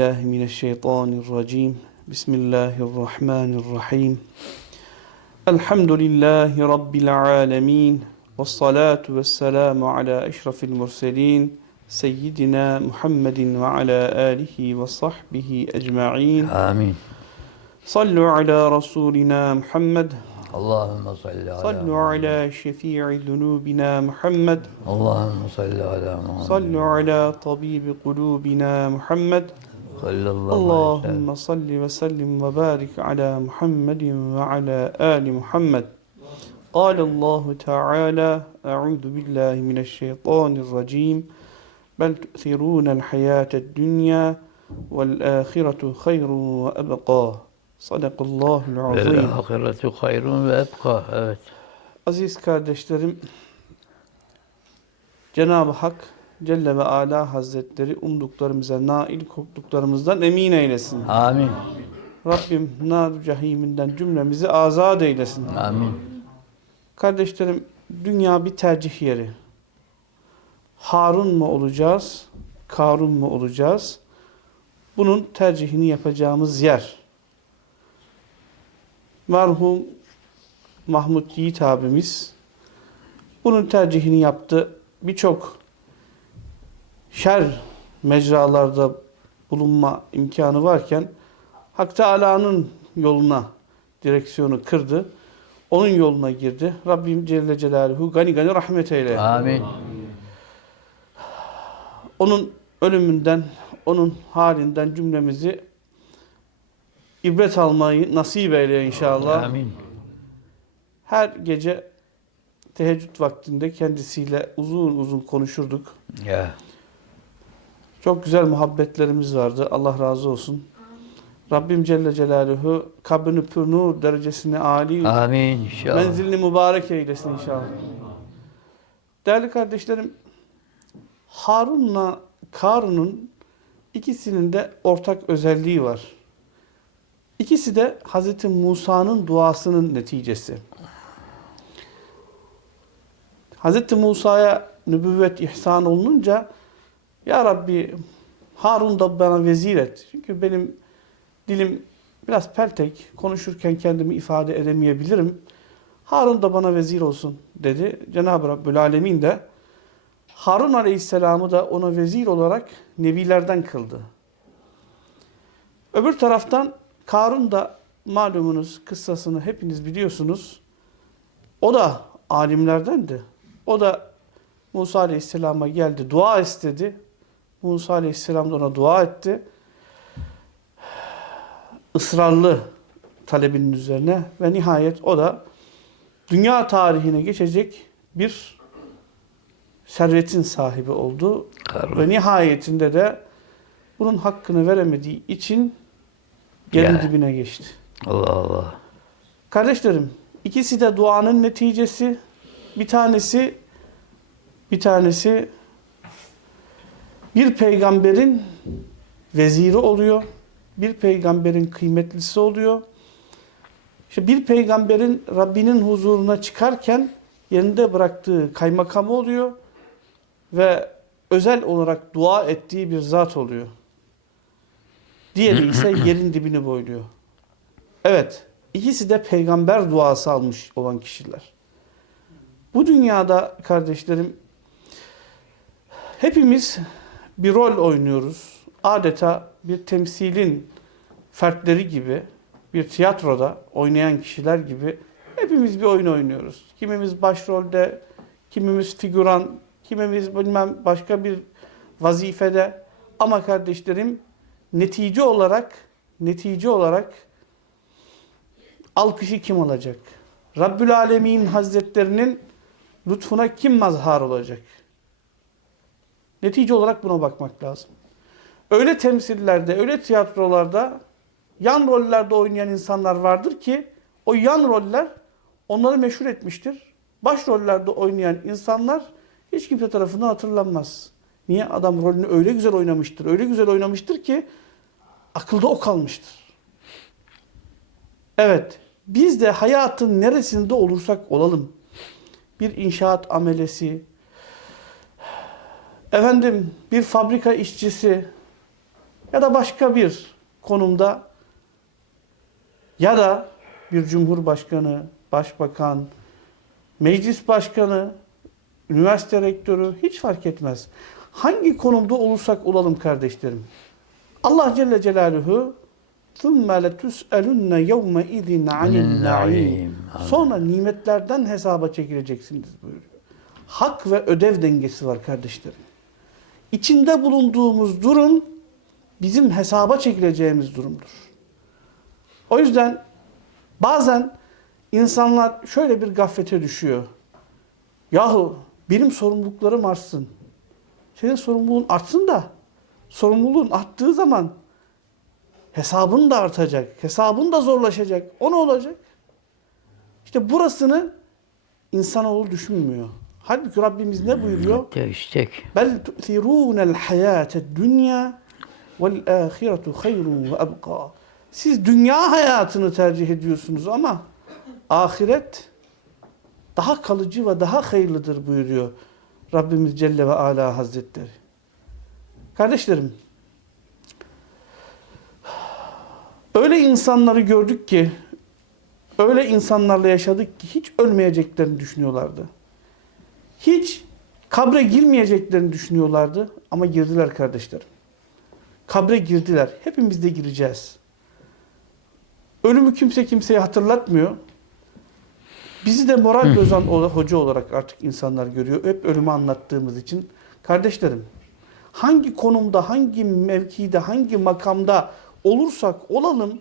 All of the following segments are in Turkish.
بالله من الشيطان الرجيم. بسم الله الرحمن الرحيم. الحمد لله رب العالمين والصلاة والسلام على أشرف المرسلين سيدنا محمد وعلى آله وصحبه أجمعين. آمين. صلوا على رسولنا محمد. اللهم صل على صلوا على شفيع ذنوبنا محمد. اللهم صل على محمد. صلوا على طبيب قلوبنا محمد. Ve sellem. اللهم صل وسلم وبارك على محمد وعلى آل محمد قال الله تعالى أعوذ بالله من الشيطان الرجيم بل تؤثرون الحياة الدنيا والآخرة خير وأبقى صدق الله العظيم ve ebka. Evet. Aziz kardeşlerim Cenab-ı Hak Celle ve Ala Hazretleri umduklarımıza nail korktuklarımızdan emin eylesin. Amin. Rabbim nar cehiminden cümlemizi azat eylesin. Amin. Kardeşlerim dünya bir tercih yeri. Harun mu olacağız, Karun mu olacağız? Bunun tercihini yapacağımız yer. Merhum Mahmut Yiğit abimiz bunun tercihini yaptı. Birçok şer mecralarda bulunma imkanı varken Hak Teala'nın yoluna direksiyonu kırdı. Onun yoluna girdi. Rabbim Celle Celaluhu gani gani rahmet eyle. Amin. Onun ölümünden, onun halinden cümlemizi ibret almayı nasip eyle inşallah. Amin. Her gece teheccüd vaktinde kendisiyle uzun uzun konuşurduk. Ya. Çok güzel muhabbetlerimiz vardı. Allah razı olsun. Rabbim Celle Celaluhu kabrini pür nur derecesine âli Amin inşallah. Menzilini mübarek eylesin inşallah. Değerli kardeşlerim, Harun'la Karun'un ikisinin de ortak özelliği var. İkisi de Hz. Musa'nın duasının neticesi. Hz. Musa'ya nübüvvet ihsan olununca Ya Rabbi Harun da bana vezir et. Çünkü benim dilim biraz peltek. Konuşurken kendimi ifade edemeyebilirim. Harun da bana vezir olsun dedi. Cenab-ı Rabbül Alemin de Harun Aleyhisselam'ı da ona vezir olarak nebilerden kıldı. Öbür taraftan Karun da malumunuz kıssasını hepiniz biliyorsunuz. O da alimlerdendi. O da Musa Aleyhisselam'a geldi, dua istedi. Musa Aleyhisselam da ona dua etti. Israrlı talebinin üzerine ve nihayet o da dünya tarihine geçecek bir servetin sahibi oldu. Karun. Ve nihayetinde de bunun hakkını veremediği için yerin Ya. dibine geçti. Allah Allah. Kardeşlerim, ikisi de duanın neticesi. Bir tanesi bir tanesi bir peygamberin veziri oluyor. Bir peygamberin kıymetlisi oluyor. İşte bir peygamberin Rabbinin huzuruna çıkarken yerinde bıraktığı kaymakamı oluyor ve özel olarak dua ettiği bir zat oluyor. Diğeri ise yerin dibini boyluyor. Evet, ikisi de peygamber duası almış olan kişiler. Bu dünyada kardeşlerim hepimiz bir rol oynuyoruz. Adeta bir temsilin fertleri gibi bir tiyatroda oynayan kişiler gibi hepimiz bir oyun oynuyoruz. Kimimiz başrolde, kimimiz figüran, kimimiz bilmem başka bir vazifede. Ama kardeşlerim netice olarak netice olarak alkışı kim alacak? Rabbül Alemin Hazretlerinin lütfuna kim mazhar olacak? Netice olarak buna bakmak lazım. Öyle temsillerde, öyle tiyatrolarda yan rollerde oynayan insanlar vardır ki o yan roller onları meşhur etmiştir. Baş rollerde oynayan insanlar hiç kimse tarafından hatırlanmaz. Niye? Adam rolünü öyle güzel oynamıştır, öyle güzel oynamıştır ki akılda o kalmıştır. Evet, biz de hayatın neresinde olursak olalım, bir inşaat amelesi, efendim bir fabrika işçisi, ya da başka bir konumda ya da bir cumhurbaşkanı, başbakan, meclis başkanı, üniversite rektörü hiç fark etmez. Hangi konumda olursak olalım kardeşlerim. Allah Celle Celaluhu ثُمَّ لَتُسْأَلُنَّ يَوْمَ اِذٍ عَنِ النَّعِيمِ Sonra nimetlerden hesaba çekileceksiniz buyuruyor. Hak ve ödev dengesi var kardeşlerim. İçinde bulunduğumuz durum bizim hesaba çekileceğimiz durumdur. O yüzden bazen insanlar şöyle bir gaflete düşüyor. Yahu benim sorumluluklarım artsın. Senin sorumluluğun artsın da sorumluluğun arttığı zaman hesabın da artacak. Hesabın da zorlaşacak. O ne olacak? İşte burasını insanoğlu düşünmüyor. Halbuki Rabbimiz ne buyuruyor? Ya istek. Bel tu'thirûnel hayâted dünya vel âhiretu hayrun ve ebqâ. Siz dünya hayatını tercih ediyorsunuz ama ahiret daha kalıcı ve daha hayırlıdır buyuruyor Rabbimiz Celle ve Ala Hazretleri. Kardeşlerim, öyle insanları gördük ki, öyle insanlarla yaşadık ki hiç ölmeyeceklerini düşünüyorlardı. Hiç kabre girmeyeceklerini düşünüyorlardı ama girdiler kardeşlerim. Kabre girdiler. Hepimiz de gireceğiz. Ölümü kimse kimseye hatırlatmıyor. Bizi de moral bozan hoca olarak artık insanlar görüyor. Hep ölümü anlattığımız için. Kardeşlerim, hangi konumda, hangi mevkide, hangi makamda olursak olalım,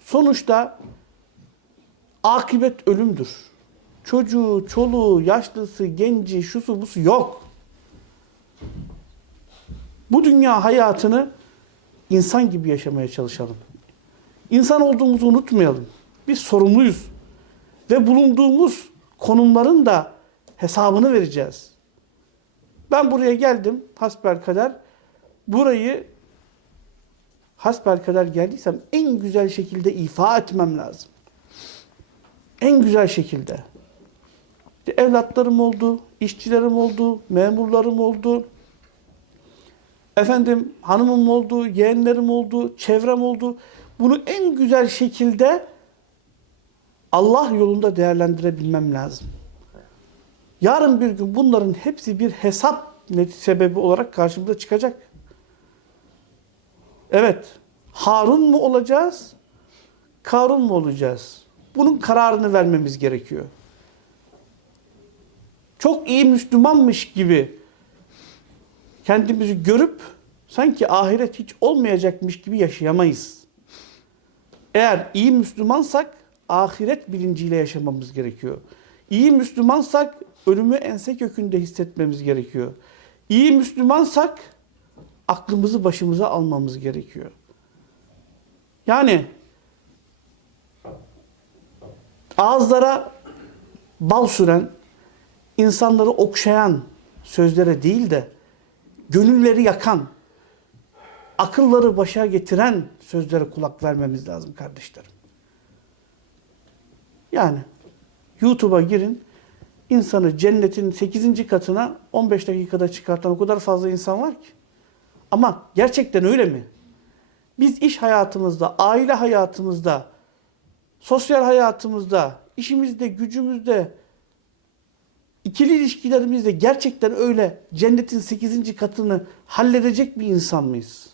sonuçta akıbet ölümdür. Çocuğu, çoluğu, yaşlısı, genci, şusu, busu yok. Bu dünya hayatını insan gibi yaşamaya çalışalım. İnsan olduğumuzu unutmayalım. Biz sorumluyuz. Ve bulunduğumuz konumların da hesabını vereceğiz. Ben buraya geldim hasbelkader. Burayı hasbelkader geldiysem en güzel şekilde ifa etmem lazım. En güzel şekilde. İşte evlatlarım oldu, işçilerim oldu, memurlarım oldu. Efendim hanımım oldu, yeğenlerim oldu, çevrem oldu. Bunu en güzel şekilde Allah yolunda değerlendirebilmem lazım. Yarın bir gün bunların hepsi bir hesap sebebi olarak karşımıza çıkacak. Evet. Harun mu olacağız? Karun mu olacağız? Bunun kararını vermemiz gerekiyor. Çok iyi Müslümanmış gibi kendimizi görüp sanki ahiret hiç olmayacakmış gibi yaşayamayız. Eğer iyi Müslümansak ahiret bilinciyle yaşamamız gerekiyor. İyi Müslümansak ölümü ense kökünde hissetmemiz gerekiyor. İyi Müslümansak aklımızı başımıza almamız gerekiyor. Yani ağızlara bal süren, insanları okşayan sözlere değil de gönülleri yakan, akılları başa getiren sözlere kulak vermemiz lazım kardeşlerim. Yani YouTube'a girin, insanı cennetin 8. katına 15 dakikada çıkartan o kadar fazla insan var ki. Ama gerçekten öyle mi? Biz iş hayatımızda, aile hayatımızda, sosyal hayatımızda, işimizde, gücümüzde, ikili ilişkilerimizde gerçekten öyle cennetin 8. katını halledecek bir insan mıyız?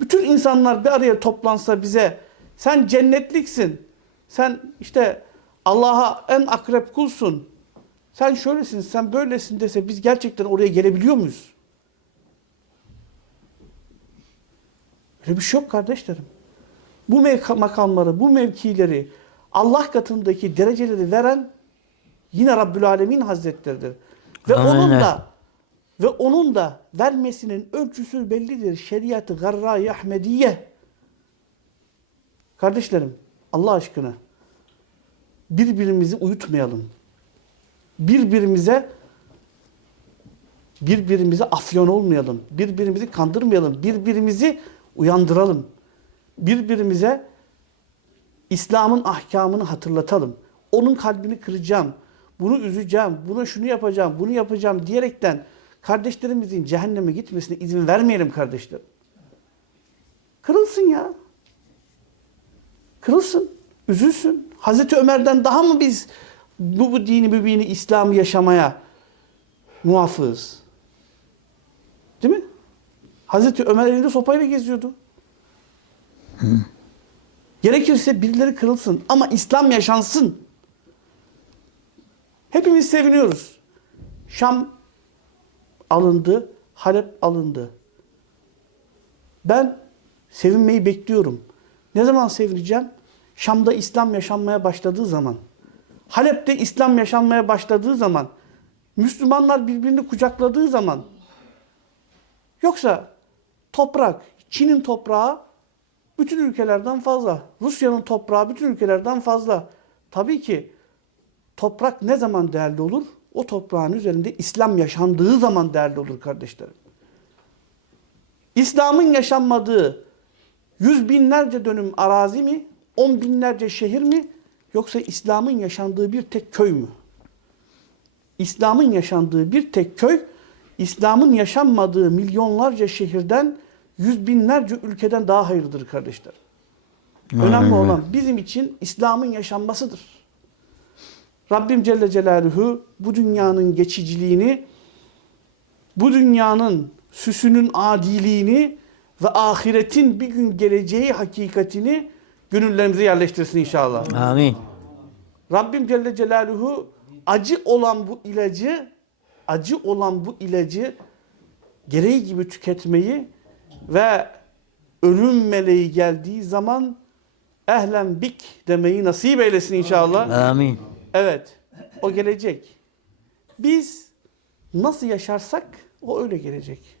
Bütün insanlar bir araya toplansa bize sen cennetliksin, sen işte Allah'a en akrep kulsun, sen şöylesin, sen böylesin dese biz gerçekten oraya gelebiliyor muyuz? Öyle bir şey yok kardeşlerim. Bu makamları, bu mevkileri, Allah katındaki dereceleri veren yine Rabbül Alemin Hazretleridir. Ve Amin. onun da ve onun da vermesinin ölçüsü bellidir. Şeriatı garra-i Ahmediye. Kardeşlerim, Allah aşkına birbirimizi uyutmayalım. Birbirimize birbirimize afyon olmayalım. Birbirimizi kandırmayalım. Birbirimizi uyandıralım. Birbirimize İslam'ın ahkamını hatırlatalım. Onun kalbini kıracağım. Bunu üzeceğim. Buna şunu yapacağım. Bunu yapacağım diyerekten kardeşlerimizin cehenneme gitmesine izin vermeyelim kardeşlerim. Kırılsın ya. Kırılsın. Üzülsün. Hazreti Ömer'den daha mı biz bu, bu dini mübini İslam'ı yaşamaya muafığız? Değil mi? Hazreti Ömer elinde sopayla geziyordu. Gerekirse birileri kırılsın ama İslam yaşansın. Hepimiz seviniyoruz. Şam alındı, Halep alındı. Ben sevinmeyi bekliyorum. Ne zaman sevineceğim? Şam'da İslam yaşanmaya başladığı zaman. Halep'te İslam yaşanmaya başladığı zaman. Müslümanlar birbirini kucakladığı zaman. Yoksa toprak, Çin'in toprağı bütün ülkelerden fazla. Rusya'nın toprağı bütün ülkelerden fazla. Tabii ki toprak ne zaman değerli olur? O toprağın üzerinde İslam yaşandığı zaman değerli olur kardeşlerim. İslam'ın yaşanmadığı yüz binlerce dönüm arazi mi? On binlerce şehir mi? Yoksa İslam'ın yaşandığı bir tek köy mü? İslam'ın yaşandığı bir tek köy, İslam'ın yaşanmadığı milyonlarca şehirden, yüz binlerce ülkeden daha hayırlıdır kardeşler. Önemli olan bizim için İslam'ın yaşanmasıdır. Rabbim Celle Celaluhu bu dünyanın geçiciliğini, bu dünyanın süsünün adiliğini ve ahiretin bir gün geleceği hakikatini gönüllerimize yerleştirsin inşallah. Amin. Rabbim Celle Celaluhu acı olan bu ilacı, acı olan bu ilacı gereği gibi tüketmeyi ve ölüm meleği geldiği zaman ehlen bik demeyi nasip eylesin inşallah. Amin. Evet, o gelecek. Biz nasıl yaşarsak o öyle gelecek.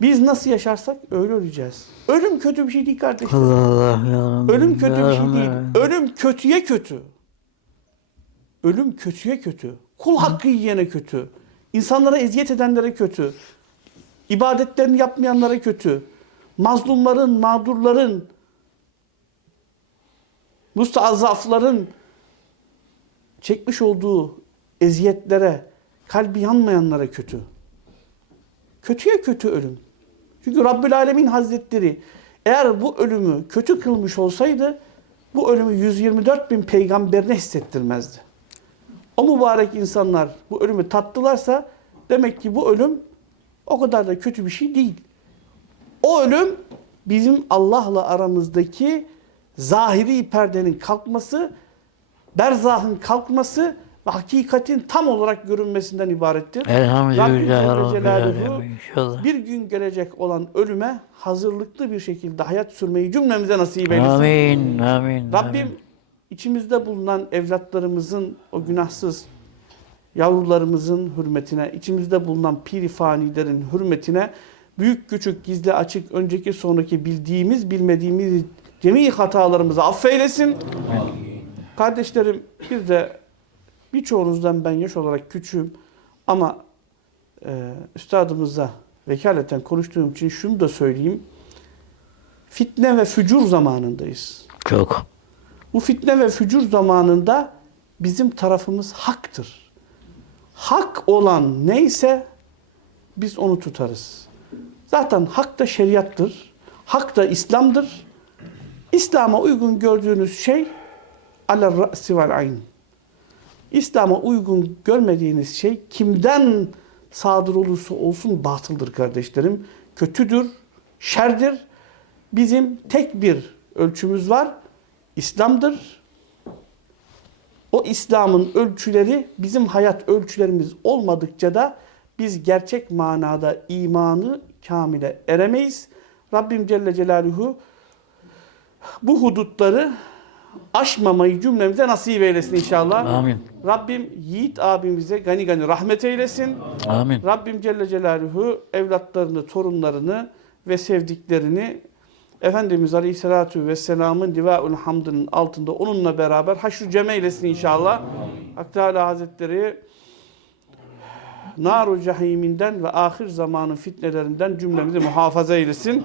Biz nasıl yaşarsak öyle öleceğiz. Ölüm kötü bir şey değil kardeşler. Allah Allah ya Rabbi. Ölüm kötü bir şey değil. Ölüm kötüye kötü. Ölüm kötüye kötü. Kul hakkı yiyene kötü. İnsanlara eziyet edenlere kötü. İbadetlerini yapmayanlara kötü. Mazlumların, mağdurların, mustaazafların çekmiş olduğu eziyetlere, kalbi yanmayanlara kötü. Kötüye kötü ölüm. Çünkü Rabbül Alemin Hazretleri eğer bu ölümü kötü kılmış olsaydı bu ölümü 124 bin peygamberine hissettirmezdi. O mübarek insanlar bu ölümü tattılarsa demek ki bu ölüm o kadar da kötü bir şey değil. O ölüm bizim Allah'la aramızdaki zahiri perdenin kalkması, berzahın kalkması ve hakikatin tam olarak görünmesinden ibarettir. Elhamdülillah bir gün gelecek olan ölüme hazırlıklı bir şekilde hayat sürmeyi cümlemize nasip eylesin. Amin. Amin. Rabbim amin. içimizde bulunan evlatlarımızın o günahsız yavrularımızın hürmetine, içimizde bulunan piri fanilerin hürmetine büyük küçük gizli açık önceki sonraki bildiğimiz bilmediğimiz cemi hatalarımızı affeylesin. Kardeşlerim bir de birçoğunuzdan ben yaş olarak küçüğüm ama e, üstadımıza vekaleten konuştuğum için şunu da söyleyeyim. Fitne ve fücur zamanındayız. Çok. Bu fitne ve fücur zamanında bizim tarafımız haktır. Hak olan neyse biz onu tutarız. Zaten hak da şeriattır. Hak da İslam'dır. İslam'a uygun gördüğünüz şey ala ra'si vel ayn. İslam'a uygun görmediğiniz şey kimden sadır olursa olsun batıldır kardeşlerim. Kötüdür, şerdir. Bizim tek bir ölçümüz var. İslam'dır. O İslam'ın ölçüleri bizim hayat ölçülerimiz olmadıkça da biz gerçek manada imanı kamile eremeyiz. Rabbim Celle Celaluhu bu hudutları aşmamayı cümlemize nasip eylesin inşallah. Amin. Rabbim Yiğit abimize gani gani rahmet eylesin. Amin. Rabbim Celle Celaluhu evlatlarını, torunlarını ve sevdiklerini Efendimiz Aleyhisselatü Vesselam'ın Divaül Hamd'ın altında onunla beraber haşr cem eylesin inşallah. Hak Teala Hazretleri nar-ı cehiminden ve ahir zamanın fitnelerinden cümlemizi muhafaza eylesin.